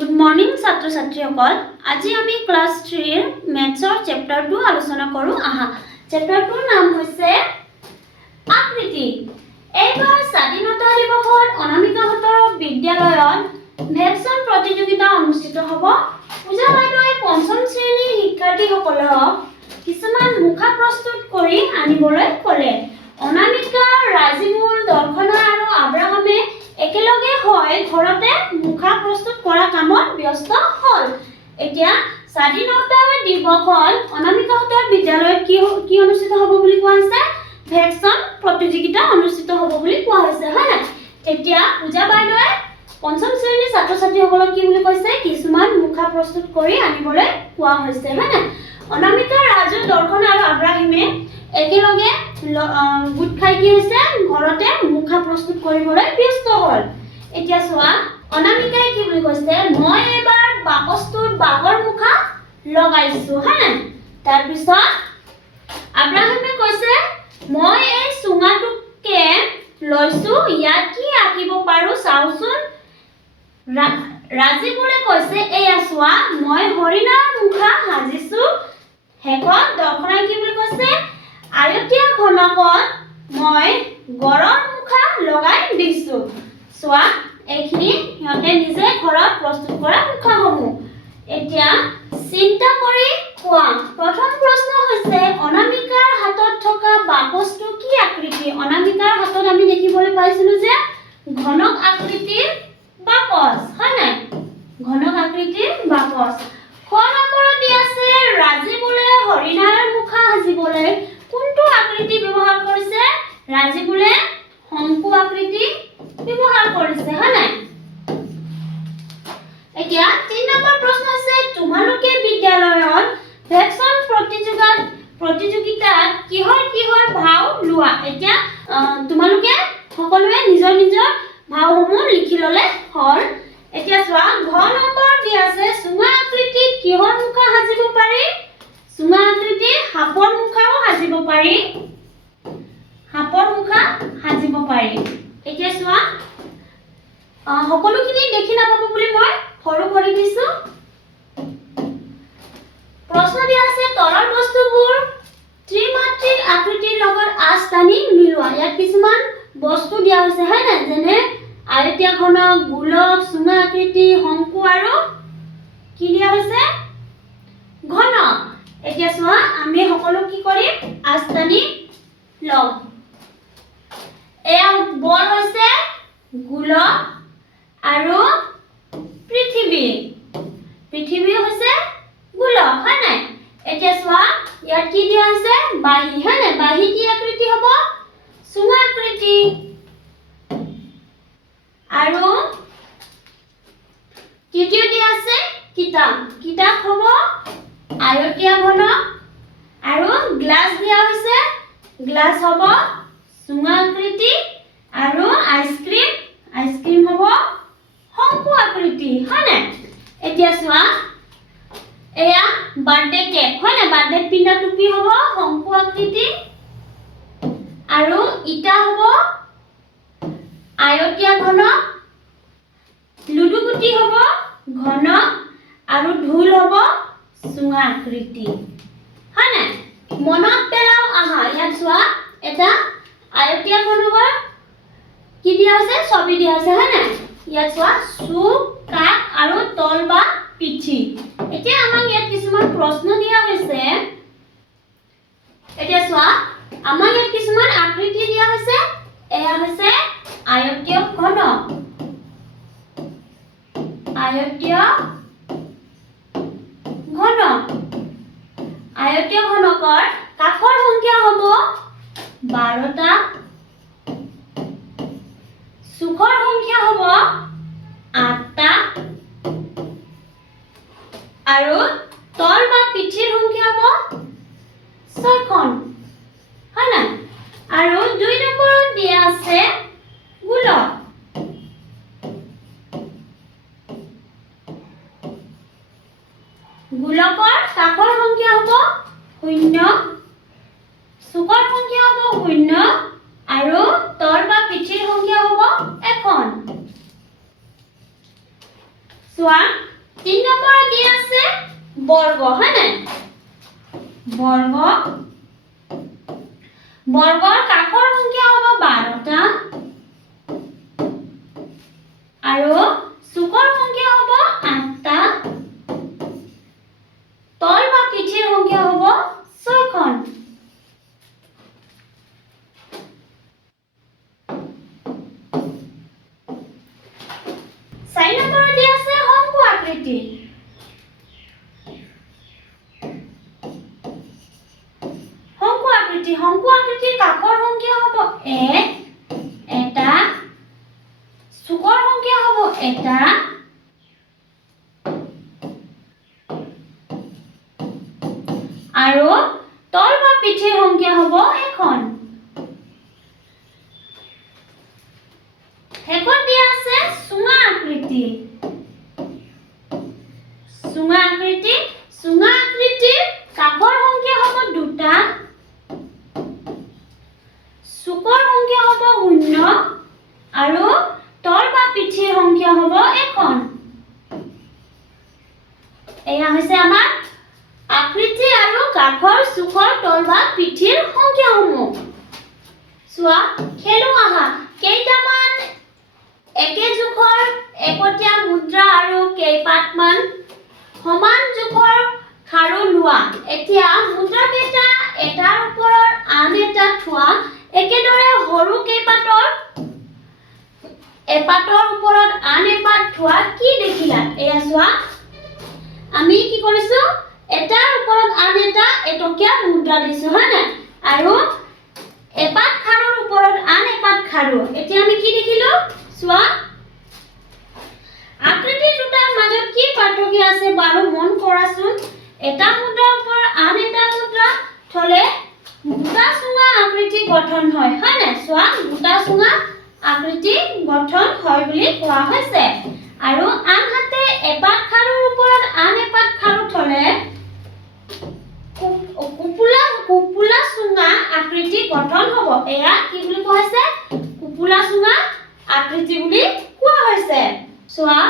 Good morning ছাত্ৰ ছাত্ৰীসকল আজি আমি ক্লাছ 3 মেথছৰ চেপ্টাৰ 2 আলোচনা কৰো আহা চেপ্টাৰ 2 নাম হৈছে আকৃতি এইবাৰ স্বাধীনতা দিৱসত অনামিকাহঁতৰ বিদ্যালয়ত ভেকচন প্ৰতিযোগিতা অনুষ্ঠিত হ'ব পূজা বাইদেৱে পঞ্চম শ্ৰেণীৰ শিক্ষাৰ্থীসকলক কিছুমান মুখা প্ৰস্তুত কৰি আনিবলৈ ক'লে অনামিকা ৰাজীবুল দৰ্শনা আৰু আব্ৰাহামে একেলগে হয় ঘৰতে মুখা প্ৰস্তুত কৰা কামত ব্যস্ত হ'ল এতিয়া স্বাধীনতা দিৱসত অনামিকাহঁতৰ বিদ্যালয়ত কি অনুষ্ঠিত হ'ব বুলি কোৱা হৈছে ভেকচন প্ৰতিযোগিতা অনুষ্ঠিত হ'ব বুলি কোৱা হৈছে হয় না এতিয়া পূজা বাইদেৱে পঞ্চম শ্ৰেণীৰ ছাত্ৰ ছাত্ৰীসকলক কি বুলি কৈছে কিছুমান মুখা প্ৰস্তুত কৰি আনিবলৈ কোৱা হৈছে হয় না অনামিকা ৰাজু দৰ্শন আৰু আব্ৰাহিমে একেলগে গুট খাই কি হৈছে ঘৰতে মুখা প্ৰস্তুত কৰিবলৈ ব্যস্ত হ'ল এতিয়া চোৱা অনামিকাই কি বুলি কৈছে মই এবাৰ বাকচটোত বাঘৰ মুখা লগাইছো হয় না তাৰ পিছত আব্ৰাহিমে কৈছে মই এই চুঙাটোকে লৈছো ইয়াত কি আঁকিব পাৰো চাওচোন ৰাজীবুলে কৈছে এয়া চোৱা মই হৰিণাৰ মুখা সাজিছো হেকত দৰ্শনাই কি বুলি কৈছে আয়তীয়া ঘনকত মই গড়ৰ মুখা লগাই দিছো চোৱা এইখিনি সিহঁতে নিজে ঘৰত প্ৰস্তুত কৰা মুখাসমূহ এতিয়া চিন্তা কৰি কোৱা প্ৰথম প্ৰশ্ন হৈছে অনামিকাৰ হাতত থকা বাকচটো কি আকৃতি অনামিকাৰ হাতত আমি দেখিবলৈ পাইছিলো যে ঘনক আকৃতিৰ বাকচ হয় নাই ঘনক আকৃতিৰ বাকচ খ নম্বৰত দি আছে ৰাজীবুলে হৰিণাৰ মুখা সাজিবলৈ কোনটো আকৃতি ব্যৱহাৰ কৰিছে ৰাজীবুলে শংকু আকৃতি ব্যৱহাৰ কৰিছে হয় নাই এতিয়া 3 নম্বৰ প্ৰশ্ন আছে তোমালোকে বিদ্যালয়ত ভেকচন প্ৰতিযোগিতাত কিহৰ ভাও লোৱা এতিয়া তোমালোকে সকলোৱে নিজৰ নিজৰ ভাওসমূহ লিখি ললে হ'ল এতিয়া চোৱা ঘ নম্বৰ দি আছে চুঙা আকৃতিত কিহৰ মুখা সাজিব পাৰি চুঙা আকৃতিত সাপৰ মুখাও সাজিব পাৰি সাপৰ মুখা সাজিব পাৰি এতিয়া চোৱা সকলোখিনি দেখি নাপাব বুলি মই সৰু কৰি দিছো প্ৰশ্ন দিয়া আছে তলৰ বস্তুবোৰ ত্ৰিমাত্ৰিক আকৃতিৰ লগত আঁচ টানি মিলোৱা ইয়াত কিছুমান বস্তু দিয়া হৈছে হয় না যেনে আয়তীয়া ঘনক গোলক চুঙা আকৃতি শংকু আৰু কি দিয়া হৈছে ঘনক এতিয়া চোৱা আমি সকলো কি কৰিম আঁচ টানি লম এয়া বল হৈছে গোলক আৰু পৃথিৱী হৈছে গোলক হয় নাই এতিয়া চোৱা ইয়াত কি দিয়া আছে বাহি হয় নাই বাহি কি আকৃতি হ'ব চুঙা আকৃতি আৰু তৃতীয় দিয়া আছে কিতাপ হ'ব আয়তীয়া ঘনক আৰু গ্লাছ দিয়া হৈছে গ্লাছ হ'ব চুঙা আকৃতি আৰু আইসক্ৰীম হ'ব শংকু আকৃতি হয় নাই এতিয়া চোৱা এয়া বাৰ্থডে কেক হয় নাই বাৰ্থডে পিন্ধা টুপি হ'ব শংকু আকৃতি আৰু ইটা হ'ব আয়তীয়া ঘনক লুডু গুটি হ'ব ঘনক আৰু ঢোল হ'ব চুঙা আকৃতি হয় নাই মনত পেলাও আহা ইয়াত চোৱা এটা আয়তীয়া ঘনকৰ কি দিয়া আছে ছবি দিয়া আছে হয় নাই ইয়াত চোৱা চুক কাক আৰু তল বা পিঠি এতিয়া আমাক ইয়াত কিছুমান প্ৰশ্ন দিয়া হৈছে এতিয়া চোৱা আমাক ইয়াত কিছুমান আকৃতি দিয়া হৈছে এয়া হৈছে আয়তীয় ঘনক আয়তীয় ঘনকৰ কাষৰ সংখ্যা হ'ব 12টা চুকৰ সংখ্যা হ'ব 8টা আৰু তল বা পিঠিৰ সংখ্যা হ'ব 6খন হয় না আৰু 2 নম্বৰত দিয়া আছে গোলক গোলকৰ কাষৰ সংখ্যা হ'ব 0 চুকৰ সংখ্যা হ'ব 0 আৰু তল বা পিঠিৰ সংখ্যা হ'ব 1খন চোৱা 3 নম্বৰত দি আছে বৰ্গ হয় নাই বৰ্গৰ কাষৰ সংখ্যা হ'ব 12টা আৰু চুকৰ সংখ্যা হ'ব 8টা তল বা পিঠিৰ সংখ্যা হ'ব 6খন চাৰি নম্বৰত দি আছে শংকু আকৃতি শংকু আকৃতিৰ কাষৰ সংখ্যা হ'ব 1 এটা চুকৰ সংখ্যা হ'ব 1টা আৰু তল বা পিঠিৰ সংখ্যা হ'ব 1খন শেষত দিয়া আছে চুঙা আকৃতি আকৃতিৰ কাষৰ সংখ্যা হ'ব 2টা চুকৰ সংখ্যা হ'ব 0 আৰু তল বা পিঠিৰ সংখ্যা হ'ব 1খন এয়া হৈছে আমাৰ আকৃতি আৰু কাষৰ চুকৰ তল বা পিঠিৰ সংখ্যাসমূহ চোৱা খেলো আহা কেইটামান একে জোখৰ একটীয়া মুদ্ৰা আৰু কেইপাতমান সমান জোখৰ খাৰু লোৱা এতিয়া মুদ্ৰা কেইটা এটাৰ ওপৰত আন এটা থোৱা একেদৰে সৰু কেইপাতৰ এপাতৰ ওপৰত আন এপাত থোৱা কি দেখিলা এয়া চোৱা আমি কি কৰিছো এটাৰ ওপৰত আন এটা এটকীয়া মুদ্ৰা দিছো হয় না আৰু এপাত খাৰুৰ ওপৰত আন এপাত খাৰু এতিয়া আমি কি দেখিলো চোৱা আকৃতি দুটাৰ মাজত কি পাৰ্থক্য আছে বাৰু মন কৰাচোন এটা মুদ্ৰাৰ ওপৰত আন এটা মুদ্ৰা থলে দুটা চুঙা আকৃতি গঠন হয় হয় না চোৱা দুটা চুঙা আকৃতি গঠন হয় বুলি কোৱা হৈছে আৰু আনহাতে এপাত খাৰুৰ ওপৰত আন এপাত খাৰু থলে কুপুলা চুঙা আকৃতি গঠন হ'ব এয়া কি বুলি কোৱা হৈছে কুপুলা চুঙা আকৃতি বুলি কোৱা হৈছে চোৱা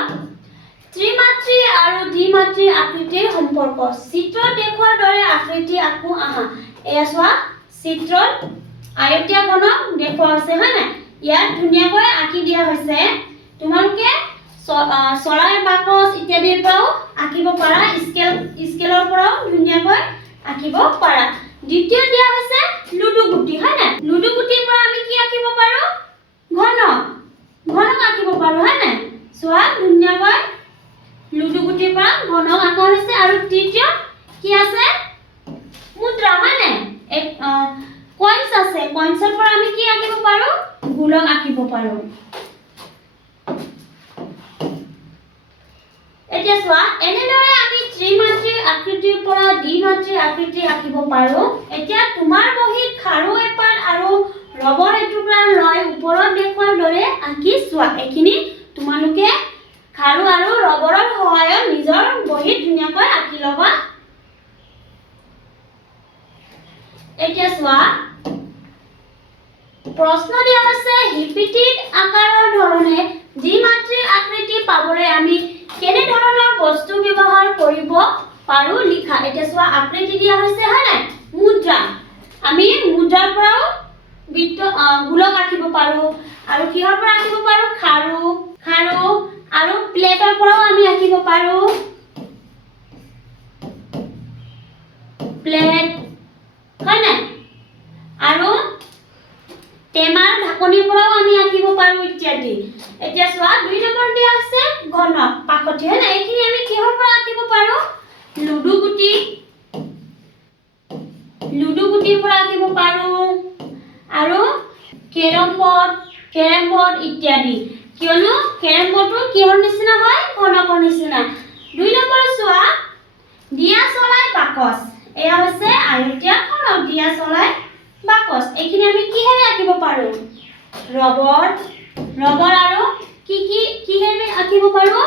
ত্ৰিমাত্ৰী আৰু দ্বিমাত্ৰী আকৃতিৰ সম্পৰ্ক চিত্ৰত দেখুৱাৰ দৰে আকৃতি আকো আহা এয়া চোৱা চিত্ৰত আয়তীয়া ঘনক দেখুৱা হৈছে হয় নাই ইয়াত ধুনীয়াকৈ আঁকি দিয়া হৈছে তোমালোকে চৰাই বাকচ ইত্যাদিৰ পৰাও আঁকিব পাৰা স্কেলৰ পৰাও ধুনীয়াকৈ আঁকিব পাৰা দ্বিতীয় দিয়া হৈছে লুডু গুটি হয় নাই লুডু গুটিৰ পৰা আমি কি আঁকিব পাৰো ঘনক আঁকিব পাৰো হয় নাই চোৱা ধুনীয়াকৈ লুডু গুটিৰ পৰা ঘনক আঁকা হৈছে আৰু তৃতীয় কি আছে মুদ্ৰা হয় নাই কইন্স আছে কইন্সৰ পৰা আমি কি আঁকিব পাৰো গোলক আঁকিব পাৰো এতিয়া চোৱা এনেদৰে আমি ত্ৰিমাত্ৰিক আকৃতিৰ পৰা দ্বিমাত্ৰিক আকৃতি আঁকিব পাৰো এতিয়া তোমাৰ বহীত খাৰু এপাত আৰু ৰবৰ এটুকুৰা লৈ ওপৰত দেখুৱাৰ দৰে আঁকি চোৱা এইখিনি তোমালোকে খাৰু আৰু ৰবৰৰ সহায়ত নিজৰ বহীত ধুনীয়াকৈ আঁকি ল'বা এতিয়া চোৱা প্ৰশ্ন দিয়া আছে হিপিটিক আকাৰৰ ধৰণে দ্বিমাত্ৰিক আকৃতি পাবলৈ আমি কেনে ধৰণৰ বস্তু ব্যৱহাৰ কৰিব পাৰো লিখা এতিয়া চোৱা আকৃতি দিয়া হৈছে হয় নাই মুদ্ৰা আমি মুদ্ৰাৰ পৰাও গোলক আঁকিব পাৰো আৰু কিহৰ পৰা আঁকিব পাৰো খাৰু আৰু প্লেটৰ পৰাও আমি আঁকিব পাৰো প্লেট হয় নাই আৰু টেমাৰ ঢাকনিৰ পৰাও আমি আঁকিব পাৰো ইত্যাদি এতিয়া চোৱা 2 নম্বৰ দিয়া আছে ঘনক পাকতি হয় না এইখিনি আমি কিহৰ পৰা আঁকিব পাৰো লুডু গুটিৰ পৰা আঁকিব পাৰো আৰু কেৰম বোৰ্ড ইত্যাদি কিয়নো কেৰম বোৰ্ডটো কিহৰ নিচিনা হয় ঘনকৰ নিচিনা 2 নম্বৰ চোৱা দিয়া চলাই বাকচ এয়া হৈছে আয়তীয়া ঘনক দিয়া চলাই বাকচ এইখিনি আমি কিহেৰে আঁকিব পাৰো ৰবৰ আৰু কিহেৰে আঁকিব পাৰো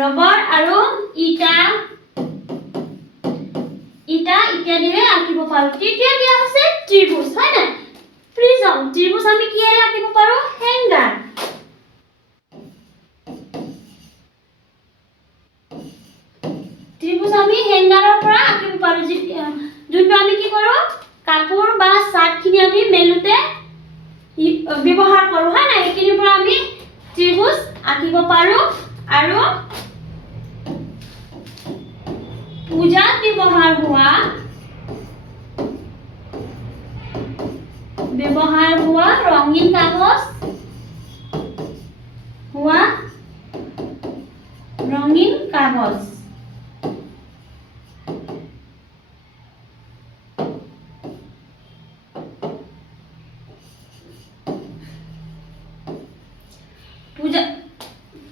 ৰবৰ আৰু ইটা ইত্যাদিৰে আঁকিব পাৰো তৃতীয় দিয়া হৈছে ত্ৰিভুজ হয় না প্ৰিজম ত্ৰিভুজ আমি কিহেৰে আঁকিব পাৰো হেংগাৰ আমি হেংগাৰৰ পৰা আঁকিব পাৰোঁ যোনটো আমি কি কৰোঁ কাপোৰ বা চাৰ্টখিনি আমি মেলোতে ব্যৱহাৰ কৰোঁ হয় নাই সেইখিনিৰ পৰা আমি ত্ৰিভুজ আঁকিব পাৰোঁ আৰু পূজাত ব্যৱহাৰ হোৱা ৰঙীন কাগজ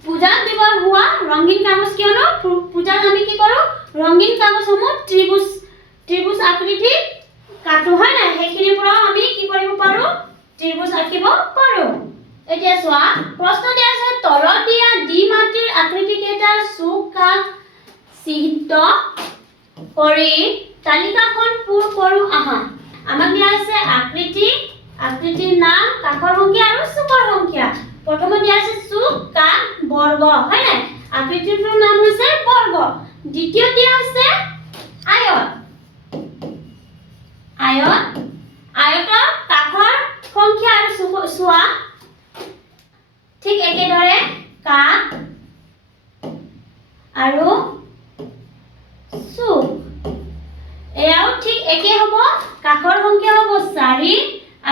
পূজাত ব্যৱহাৰ হোৱা ৰঙীন কাগজ কিয়নো পূজাত আমি কি কৰোঁ ৰঙীন কাগজসমূহ ত্ৰিভুজ আকৃতি কাটো হয় নাই সেইখিনিৰ পৰা আমি কি কৰিব পাৰোঁ ত্ৰিভুজ আঁকিব পাৰোঁ এতিয়া চোৱা প্ৰশ্ন দিয়া আছে তলত দিয়া দ্বিমাত্ৰিক আকৃতি কেইটাৰ চুক কাষ চিহ্নিত কৰি তালিকাখন পূৰ কৰোঁ আহা আমাক দিয়া আছে আকৃতিৰ নাম কাষৰ সংখ্যা আৰু চুকৰ সংখ্যা প্ৰথমে দিয়া আছে চুক কাষ বৰ্গ হয় নাই আকৃতিটোৰ নাম হৈছে বৰ্গ দ্বিতীয় দিয়া আছে আয়তৰ কাষৰ সংখ্যা আৰু চোৱা ঠিক একেদৰে কাষ আৰু চুক এয়াও ঠিক একে হ'ব কাষৰ সংখ্যা হ'ব 4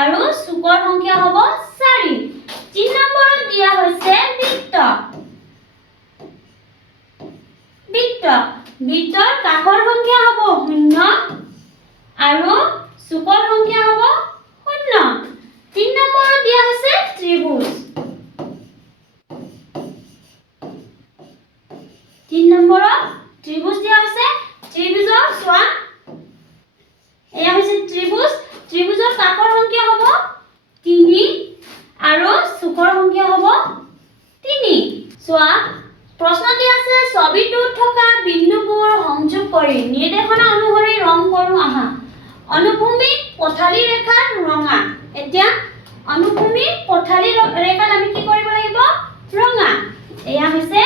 আৰু চুকৰ সংখ্যা হ'ব 4 3 নম্বৰত দিয়া হৈছে বৃত্তৰ কাষৰ সংখ্যা হ'ব 0 আৰু চুকৰ সংখ্যা হ'ব 0 3 নম্বৰত দিয়া হৈছে ত্ৰিভুজ 3 নম্বৰত ত্ৰিভুজ দিয়া হৈছে ত্ৰিভুজৰ চোৱা এয়া হৈছে ত্ৰিভুজৰ কাষৰ সংখ্যা হ'ব 3 আৰু চুকৰ সংখ্যা হ'ব 3 চোৱা প্ৰশ্ন দিয়া আছে ছবিটোত থকা বিন্দুবোৰ সংযোগ কৰি নিৰ্দেশনা অনুসৰি ৰং কৰোঁ আহা অনুভূমিক পথালি ৰেখাত ৰঙা এতিয়া অনুভূমিক পথালি ৰেখাত আমি কি কৰিব লাগিব ৰঙা এয়া হৈছে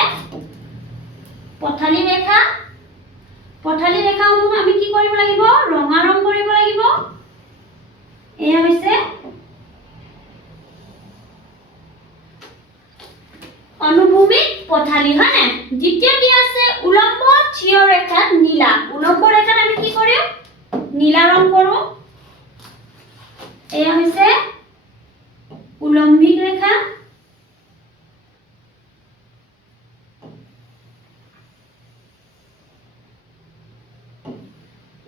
পথালি ৰেখাসমূহ আমি কি কৰিব লাগিব ৰঙা ৰং কৰিব লাগিব এয়া হৈছে অনুভূমিক পথালি হয় না দ্বিতীয় কি আছে উলম্ব থিয় ৰেখাত নীলা উলম্ব ৰেখাত আমি কি কৰিম নীলা ৰং কৰো এয়া হৈছে উলম্বিক ৰেখা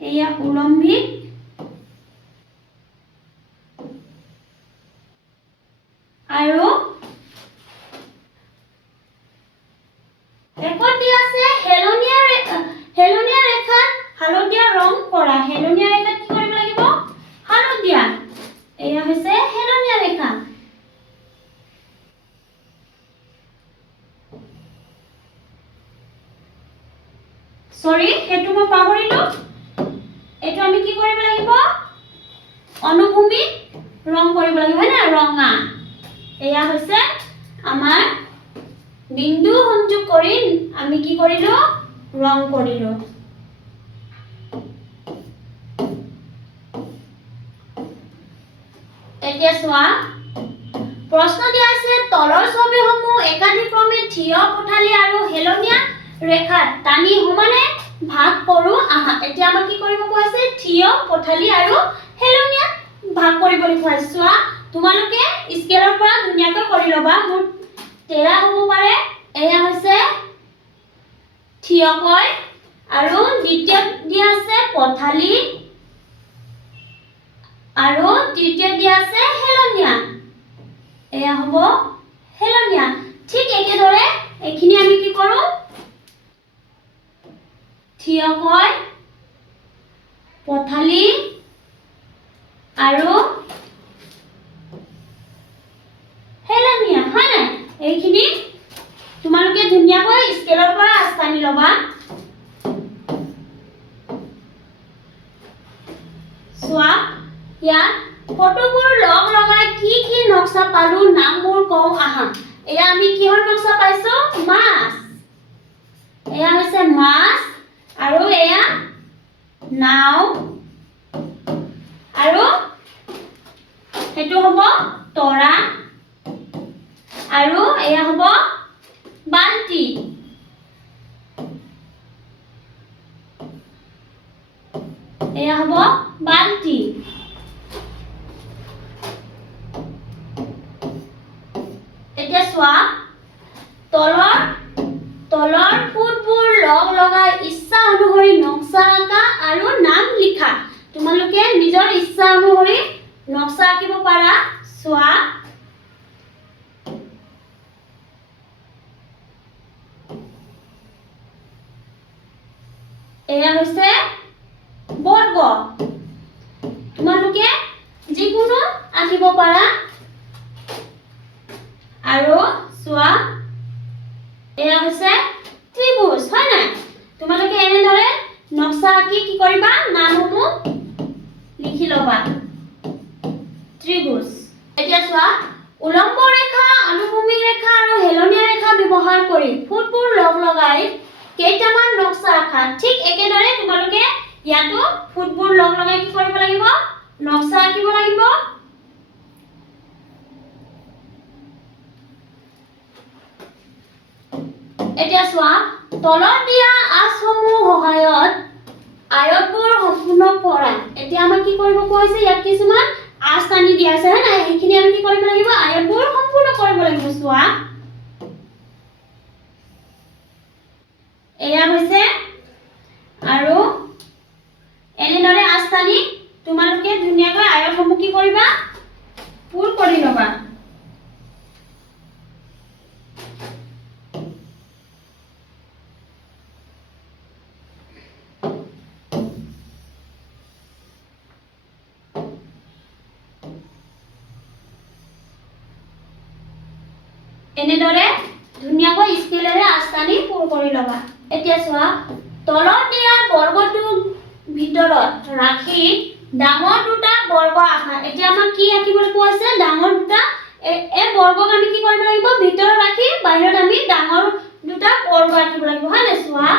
এয়া উলম্বিক আৰু ৰেখাত দি আছে হেলনীয়া ৰেখাত হালধীয়া ৰং কৰা হেলনীয়া ৰেখাত কি কৰিব লাগিব হালধীয়া এয়া হৈছে হেলনীয়া ৰেখা সৰি হেতু মই পাহৰিলো এটো আমি কি কৰিব লাগিব অনুভূমিক ৰং কৰিব লাগিব হয় না ৰঙা এয়া হৈছে আমাৰ বিন্দু সংযোগ কৰি আমি কি কৰিলো ৰং কৰিলো এতিয়া চোৱা প্ৰশ্ন দিয়া আছে তলৰ ছবিসমূহ একাধিক্ৰমে থিয় পথালি আৰু হেলনীয়া ৰেখাত টানি সমানে ভাগ কৰো আহা এতিয়া আমাক কি কৰিব কৈছে থিয় পথালি আৰু হেলনীয়া ভাগ কৰিবলৈ কৈছে চোৱা তোমালোকে স্কেলৰ পৰা ধুনিয়াকৈ কৰি লবা মোৰ তেৰা হ'ব পাৰে এয়া হৈছে থিয়কৈ আৰু দ্বিতীয় দিয়া আছে পথালি আৰু তৃতীয় দিয়া আছে হেলনীয়া এয়া হ'ব হেলনীয়া ঠিক একেদৰে এখিনি আমি কি কৰো থিয়কৈ পথালি আৰু হেলনীয়া হয় না এইখিনি তোমালোকে ধুনিয়াকৈ স্কেলৰ পৰা আস্তানি লবা সোয়া ইয়া ফটোবোৰ লগ লগাই কি নক্সা পালো নামবোৰ কও আহা এয়া আমি কিহৰ নক্সা পাইছো মাছ এয়া হৈছে মাছ আৰু এয়া নাও আৰু হেতু হ'ব তৰা আৰু এয়া হ'ব বাল্টি এয়া হ'ব বাল্টি এতিয়া চোৱা তলৰ ফুটবোৰ লগ লগাই ইচ্ছা অনুসৰি নক্সা আঁকা আৰু নাম লিখা তোমালোকে নিজৰ ইচ্ছা অনুসৰি নক্সা আঁকিব পাৰা চোৱা এয়া হৈছে বৰ্গ তোমালোকে যিকোনো আঁকিব পাৰা আৰু চোৱা এয়া হৈছে ত্ৰিভুজ হয় নাই তোমালোকে এনেদৰে নক্সা আঁকি কি কৰিবা নামসমূহ লিখি ল'বা ত্ৰিভুজ এতিয়া চোৱা উলম্ব ৰেখা অনুভূমিক ৰেখা আৰু হেলনীয়া ৰেখা ব্যৱহাৰ কৰি ফুটবোৰ লগ লগাই কেইটামান নক্সা আঁকা ঠিক একেদৰে তোমালোকে ইয়াতো ফুটবোৰ লগ লগাই কি কৰিব লাগিব নক্সা আঁকিব লাগিব এতিয়া চোৱা তলত দিয়া আঁচসমূহ সহায়ত আয়তবোৰ সম্পূৰ্ণ কৰা এতিয়া আমাক কি কৰিব কৈছে ইয়াত কিছুমান আঁচ টানি দিয়া আছে হয় নাই সেইখিনি আমি কি কৰিব লাগিব আয়তবোৰ সম্পূৰ্ণ কৰিব লাগিব চোৱা এয়া হৈছে আৰু এনেদৰে আঁচ টানি তোমালোকে ধুনীয়াকৈ আয়তসমূহ কি কৰিবা পূৰ কৰি ল'বা এনেদৰে ধুনীয়াকৈ স্কেলেৰে আঁচ টানি পূৰ কৰি ল'বা এতিয়া চোৱা তলত দিয়া বৰ্গটোৰ ভিতৰত ৰাখি ডাঙৰ দুটা বৰ্গ আঁকা এতিয়া আমাক কি আঁকিবলৈ কোৱা আছে ডাঙৰ দুটা এই বৰ্গক আমি কি কৰিব লাগিব ভিতৰত ৰাখি বাহিৰত আমি ডাঙৰ দুটা বৰ্গ আঁকিব লাগিব হয় নে চোৱা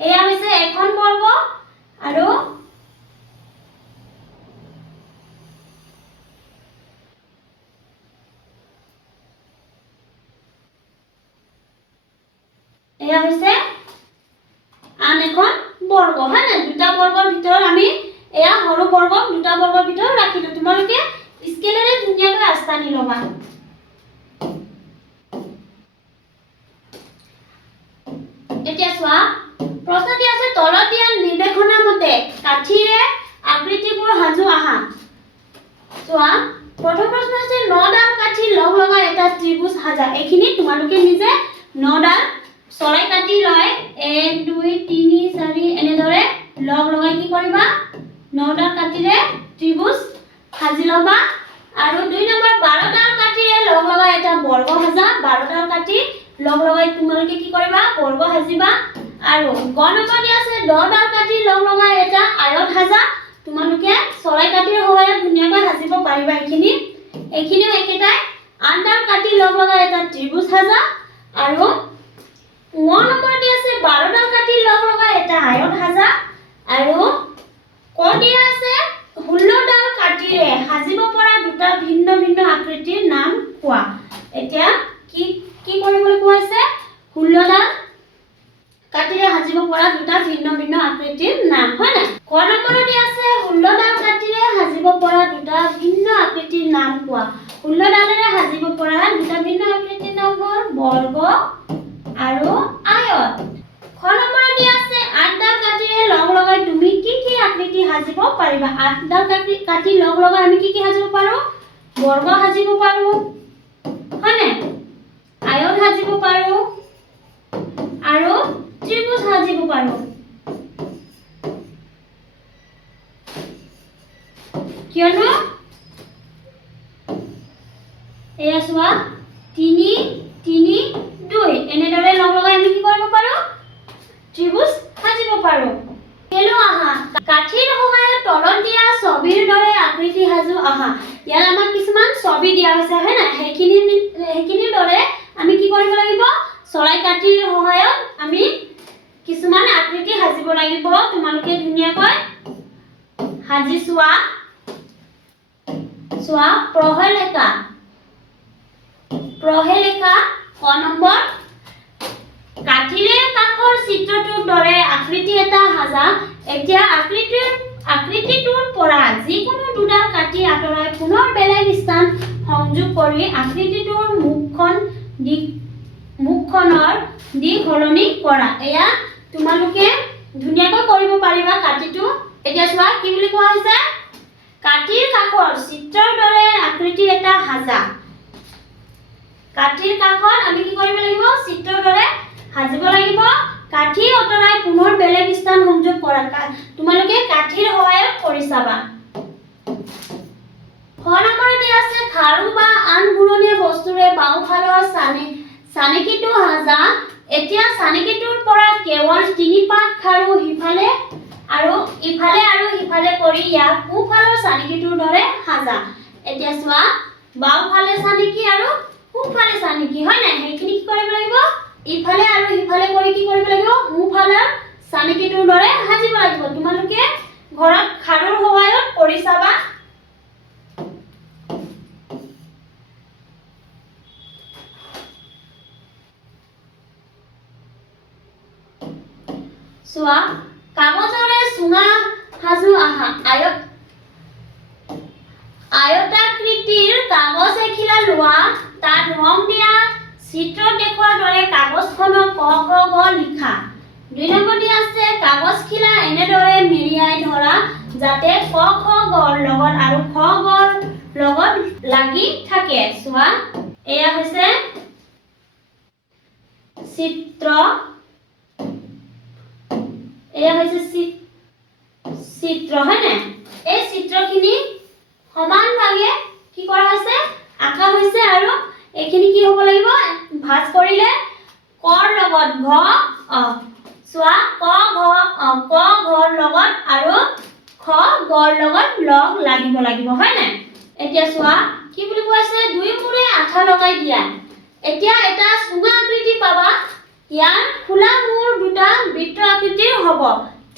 এয়া হৈছে এখন বৰ্গ আৰু এয়া হৈছে আন এখন বৰ্গ হয় না দুটা বৰ্গৰ ভিতৰত আমি এয়া সৰু বৰ্গক দুটা বৰ্গৰ ভিতৰত ৰাখিলো তোমালোকে স্কেলেৰে ধুনীয়াকৈ আঁচ টানি ল'বা এতিয়া চোৱা প্ৰশ্নটি আছে তলত দিয়া নিৰ্দেশনা মতে কাঠিৰে আকৃতিবোৰ সাজু আহা চোৱা প্ৰথম প্ৰশ্ন আছে 9 ডাল কাঠি লগ লগাই এটা ত্ৰিভুজ সাজা এইখিনি তোমালোকে নিজে 9 ডাল চৰাই কাটি লয় 1 2 3 4 এনেদৰে লগ লগাই কি কৰিবা 9 ডাল কাঠিৰে ত্ৰিভুজ সাজি ল'বা আৰু 2 নম্বৰ 12 ডাল কাঠিৰে লগ লগাই এটা বৰ্গ সাজা 12 ডাল কাঠি লগ লগাই তোমালোকে কি কৰিবা বৰ্গ সাজিবা আৰু গ নম্বৰ দিয়া আছে 10 ডাল কাঠি লগ লগাই এটা আয়ত সাজা তোমালোকে চৰাই কাঠিৰ সহায়ত ধুনীয়াকৈ সাজিব পাৰিবা এইখিনিও একেটাই 8 ডাল কাঠি লগ লগাই এটা ত্ৰিভুজ সাজা আৰু 9 নম্বৰ দিয়া আছে 12 ডাল কাঠি লগ লগাই এটা আয়ত সাজা আৰু ক দিয়া আছে 16 ডাল কাঠিৰে সাজিব পৰা দুটা ভিন্ন ভিন্ন আকৃতিৰ নাম কোৱা এতিয়া কি কৰিবলৈ কোৱা আছে 16 ডাল কাঠিৰে সাজিব পৰা দুটা ভিন্ন ভিন্ন আকৃতিৰ নাম হয় না ক নম্বৰ দিয়া আছে 16 ডাল কাঠিৰে সাজিব পৰা দুটা ভিন্ন আকৃতিৰ নাম কোৱা 16 ডালেৰে সাজিব পৰা দুটা ভিন্ন আকৃতিৰ নাম হ'ল বৰ্গ আৰু আয়ত খ নম্বৰ দিয়া আছে 8 ডাল কাঠিৰে লগ লগাই তুমি কি আকৃতি সাজিব পাৰিবা 8 ডাল কাঠি লগ লগাই আমি কি সাজিব পাৰো বৰ্গ সাজিব পাৰো হয়নে আয়ত সাজিব পাৰো আৰু ত্ৰিভুজ সাজিব পাৰো কিয়নো এয়া চোৱা 3 3 2 এনেদৰে লগ লগাই আমি কি কৰিব পাৰো ত্ৰিভুজ সাজিব পাৰো কেলো আহা কাঠিৰ সহায়ত তলত দিয়া ছবিৰ দৰে আকৃতি সাজু আহা ইয়াত আমাক কিছুমান ছবি দিয়া হৈছে হয় না সেইখিনিৰ দৰে আমি কি কৰিব লাগিব চৰাই কাঠিৰ সহায়ত আমি কিছুমান আকৃতি সাজিব লাগিব তোমালোকে ধুনীয়াকৈ সাজি চোৱা প্ৰহেলিকা ক নম্বৰ কাঠিৰে কাষৰ চিত্ৰটোৰ দৰে আকৃতি এটা সাজা এতিয়া আকৃতিটোৰ পৰা যিকোনো দুডাল কাঠি আঁতৰাই পুনৰ বেলেগ স্থান সংযোগ কৰি আকৃতিটোৰ মুখখনৰ দিশ সলনি কৰা এয়া তোমালোকে ধুনীয়াকৈ কৰিব পাৰিবা কাঠিটো এতিয়া চোৱা কি বুলি কোৱা হৈছে কাঠিৰ কাষৰ চিত্ৰৰ দৰে আকৃতি এটা সাজা কাঠিৰ কাষত আমি কি কৰিব লাগিব চিত্ৰৰ দৰে সাজিব লাগিব কাঠি অতৰাই পুনৰ বেলেগ স্থান সংযোগ কৰা তোমালোকে কাঠিৰ সহায়ত কৰি চাবা নম্বৰতে আছে খাৰু বা আন ঘূৰণীয়া বস্তুৰে বাওঁফালৰ চানেকিটো সাজা এতিয়া চানেকিটোৰ পৰা কেৱল 3 পাত খাৰু ইফালে আৰু সিফালে কৰি ইয়াক সোঁফালৰ চানেকিটোৰ দৰে সাজা এতিয়া চোৱা বাওঁফালে চানেকি আৰু সোঁফালে চানেকি হয় নাই সেইখিনি কি কৰিব লাগিব ইফালে আৰু সিফালে কৰি কি কৰিব লাগিব সোঁফালৰ চানেকিটোৰ দৰে সাজিব লাগিব তোমালোকে ঘৰত খাৰুৰ সহায়ত কৰি চাবা চোৱা কাগজৰে চুঙা সাজু আহা আয়তাকৃতিৰ কাগজ এখিলা লোৱা তাত ৰং দিয়া চিত্ৰত দেখুৱাৰ দৰে কাগজখনত ক খ গ লিখা 2 নম্বৰটি আছে কাগজখিলা এনেদৰে মেৰিয়াই ধৰা যাতে ক খ গৰ লগত আৰু খ গৰ লগত লাগি থাকে চোৱা এয়া হৈছে চিত্ৰ হয় না এই চিত্ৰখিনি সমান ভাগে কি কৰা হৈছে আঁকা হৈছে আৰু এইখিনি কি হ'ব লাগিব ভাঁজ কৰিলে কৰ লগত ঘ চোৱা ক ঘৰ লগত আৰু খ গৰ লগত লগ লাগিব হয় না এতিয়া চোৱা কি বুলি কৈছে দুই মূৰে আঠা লগাই দিয়া এতিয়া এটা চুঙা আকৃতি পাবা ইয়াৰ খোলা মূৰ দুটা বৃত্ত আকৃতিৰ হ'ব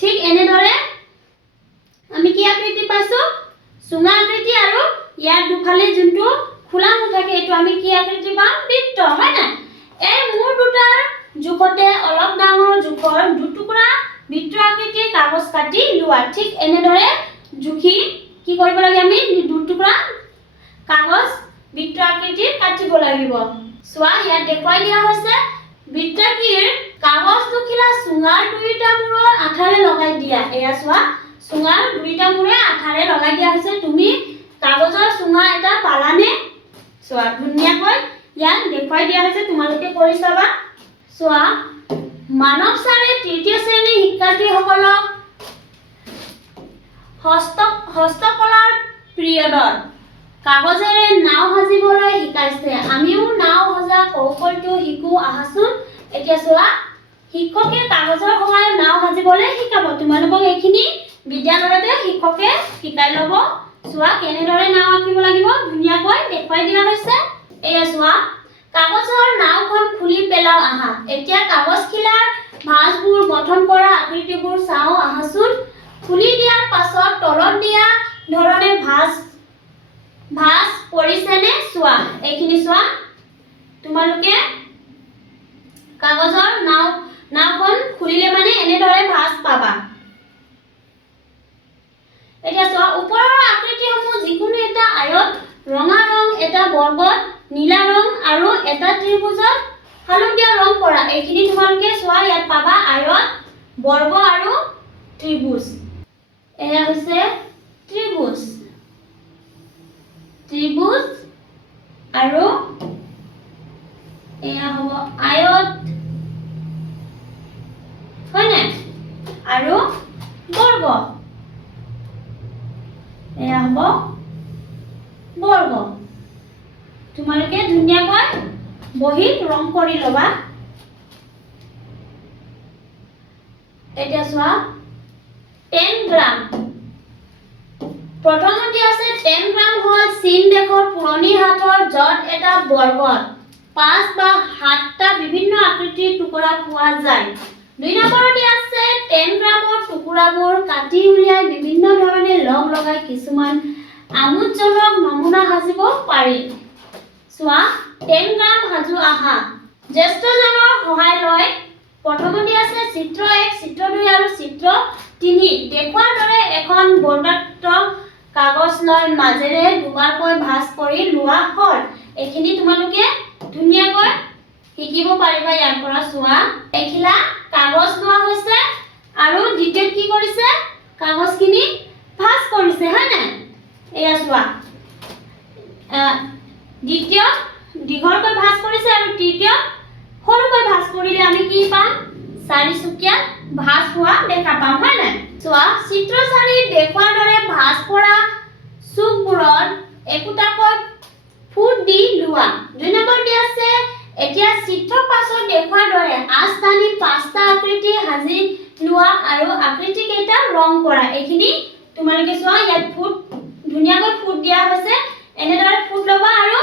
ঠিক এনেদৰে আমি কি আকৃতি পাইছো চুঙা আকৃতি আৰু ইয়াৰ দুফালে যোনটো খোলা মূৰ থাকে এটো আমি কি আকৃতি পাম বৃত্ত হয় না এই মূৰ দুটাৰ জোখতে অলপ ডাঙৰ জোখৰ দুটুকুৰা বৃত্ত আকৃতিৰ কাগজ কাটি লোৱা ঠিক এনেদৰে জুখি কি কৰিব লাগে আমি দুটুকুৰা কাগজ বৃত্ত আকৃতিৰ কাটিব লাগিব চোৱা ইয়াত দেখুৱাই দিয়া হৈছে বৃত্তাকৃতিৰ কাগজ দুখিলা চুঙাৰ দুইটা মূৰৰ আঠাৰে লগাই দিয়া এয়া চোৱা চুঙাৰ দুইটা মূৰে আঠাৰে লগাই দিয়া হৈছে তুমি কাগজৰ চুঙা এটা পালানে চোৱা ধুনীয়াকৈ ইয়াত দেখুৱাই দিয়া হৈছে তোমালোকে কৰি চাবা চোৱা মানৱ ছাৰে তৃতীয় শ্ৰেণীৰ শিক্ষাৰ্থীসকলক হস্তকলাৰ পিৰিয়ডত কাগজেৰে নাও সাজিবলৈ শিকাইছে আমিও নাও সজা কৌশলটো শিকো আহাচোন এতিয়া চোৱা শিক্ষকে কাগজৰ সহায়ত নাও সাজিবলৈ শিকাব তোমালোকক এইখিনি বিদ্যালয়তে শিক্ষকে শিকাই ল'ব চোৱা কেনেদৰে নাও আঁকিব লাগিব ধুনীয়াকৈ দেখুৱাই দিয়া হৈছে এয়া চোৱা কাগজৰ নাওখন খুলি পেলাও আহা এতিয়া কাগজখিলাৰ ভাঁজবোৰ গঠন কৰা আকৃতিবোৰ চাও আহাচোন খুলি দিয়াৰ পাছত তলত দিয়া ধৰণে ভাঁজ পৰিছেনে চোৱা এইখিনি চোৱা তোমালোকে কাগজৰ নাওখন খুলিলে মানে এনেদৰে ভাঁজ পাবা এতিয়া চোৱা ওপৰৰ আকৃতিসমূহ যিকোনো এটা আয়ত ৰঙা ৰং এটা বৰ্গত নীলা ৰং আৰু এটা ত্ৰিভুজত হালধীয়া ৰং কৰা এইখিনি তোমালোকে চোৱা ইয়াত পাবা আয়ত বৰ্গ আৰু ত্ৰিভুজ এয়া হৈছে ত্ৰিভুজ আৰু এয়া হ'ব আয়ত হয় না আৰু বৰ্গ এয়া হ'ব বৰ্গ তোমালোকে ধুনীয়াকৈ বহিত ৰং কৰি ল'বা এতিয়া চোৱা 10 গ্ৰাম প্ৰথমতে আছে 10 গ্ৰাম হ'ল চীন দেশৰ পুৰণি হাতৰ য'ত এটা বৰ্গত 5 বা 7টা বিভিন্ন আকৃতিৰ টুকুৰা পোৱা যায়। 2 নম্বৰত দিয়া আছে 10 গ্ৰামৰ টুকুৰাবোৰ কাটি উলিয়াই বিভিন্ন ধৰণে লগ লগাই কিছুমান আমোদজনক নমুনা সাজিব পাৰি। চোৱা 10 গ্ৰাম সাজু আহা। জ্যেষ্ঠজনৰ সহায় লৈ প্ৰথমতে আছে চিত্ৰ 1, চিত্ৰ 2 আৰু চিত্ৰ 3। দেখুৱাৰ দৰে এখন বৰ্গাকাৰ কাগজ লৈ মাজেৰে দুবাৰকৈ ভাঁজ কৰি লোৱা হ'ল। এইখিনি তোমালোকে ধুনীয়াকৈ শিকিব পাৰিবা ইয়াৰ পৰা। চোৱা এখিলা কাগজ লোৱা হৈছে আৰু দ্বিতীয়ত কি কৰিছে কাগজখিনি ভাঁজ কৰিছে, হয় নাই? এয়া চোৱা দ্বিতীয় দীঘলকৈ ভাঁজ কৰিছে আৰু তৃতীয় সৰুকৈ ভাঁজ কৰিলে আমি কি পাম? চাৰিচুকীয়া ভাঁজ হোৱা দেখা পাম, হয় নাই? চোৱা চিত্ৰ 4 দেখুৱাৰ দৰে ভাঁজ পৰা চুকবোৰত একোটাকৈ ফুট দি লোৱা। 2 নম্বৰ দি আছে এতিয়া চিত্ৰ 5ত দেখুৱাৰ দৰে আঁচ টানি 5টা আকৃতি সাজি লোৱা আৰু আকৃতি কেইটা ৰং কৰা। এইখিনি তোমালোকে চোৱা ইয়াত ফুট ধুনীয়াকৈ ফুট দিয়া হৈছে। এনেদৰে ফুট ল'বা আৰু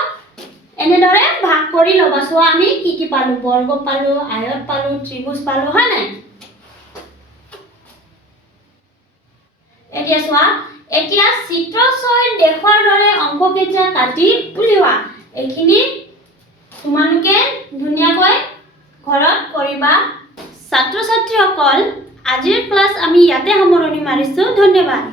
এনেদৰে ভাগ কৰি ল'বা। চোৱা আমি কি পালো? বৰ্গ পালো, আয়ত পালো, ত্ৰিভুজ পালো, হয় নাই? এতিয়া চোৱা এতিয়া চিত্ৰ 6 দেখুৱাৰ দৰে অংককেইটা কাটি উলিওৱা। এইখিনি তোমালোকে ধুনীয়াকৈ ঘৰত কৰিবা। ছাত্ৰ ছাত্ৰীসকল আজিৰ ক্লাছ আমি ইয়াতে সামৰণি মাৰিছো। ধন্যবাদ।